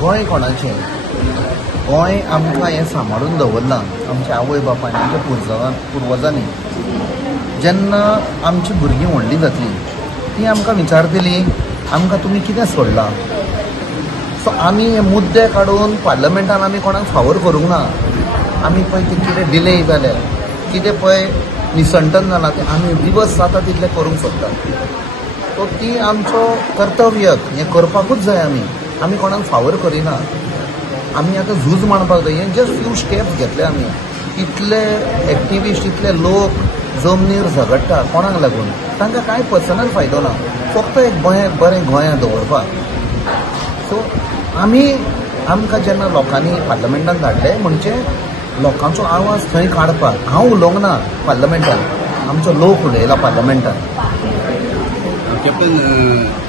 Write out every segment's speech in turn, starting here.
गोंय कोणाचें? गोंय आमकां हें सांबाळून दवरलां आमच्या आवय बापायन आमच्या पुर्वजांनी. जेन्ना आमची भुरगीं व्हडलीं जातलीं ती आमकां विचारतलीं आमकां तुमी कितें सोडलां. सो आमी हे मुद्दे काडून पार्लमेंटान आमी कोणाक फावर करूंक ना. आमी पळय ते कितें डिले जाले, कितें पळय निसंटन जालां तें आमी दिवस जाता तितलें करूंक सोदतात. सो ती आमचो कर्तव्य, हें करपाकूच जाय. आमी कोणाक फावर करिना. आमी आतां झूज मांडपाक जाय. हें जस्ट फ्यू स्टेप्स घेतले आमी. इतले एक्टिविस्ट, इतले लोक जमनीर झगडटा कोणाक लागून? तांकां कांय पर्सनल फायदो ना, फक्त एक बरें गोंयांत दवरपाक. सो आमकां जेन्ना लोकांनी पार्लमेंटान धाडले म्हणजे लोकांचो आवाज थंय काडपाक. हांव उलोवंक ना पार्लमेंटान, आमचो लोक उलयला पार्लमेंटान. कॅप्टन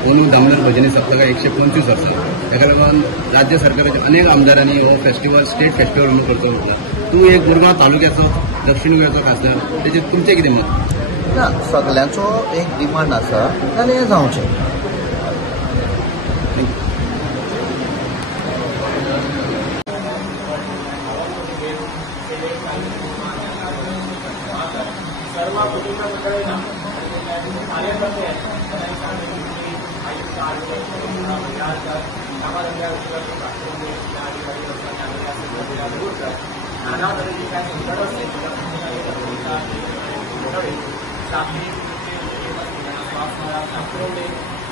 अंदू दामोदर भजनी सप्तकाक 125 वर्सां. ताका लागून राज्य सरकाराच्या अनेक आमदारांनी हो फेस्टिवल स्टेट फेस्टिवल म्हणून करचो म्हटला. तूं एक मुरगांव तालुक्याचो दक्षिण गोंयचो खासदार, तेजेर तुमचें कितें मत? ना, सगल्यांचो एक डिमांड आसा जाल्यार हें जावचें.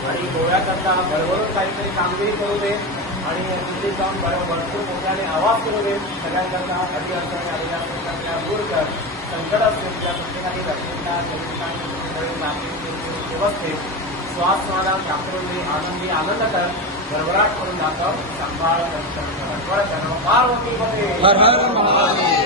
आणि गोव्याकरता भरभरून काहीतरी कामगिरी करू दे आणि दिल्लीत जाऊन भरपूर मोठ्याने आवाज करू दे. सगळ्यांकरता अडीअडचणी आलेल्या त्या दूर कर. संकट असलेल्या प्रत्येकाने घटनेच्या व्यवस्थेत श्वास समाधान दाखवून आनंदी आनंद कर भरभराट करून दाखव. सांभाळ पार्वती मध्ये.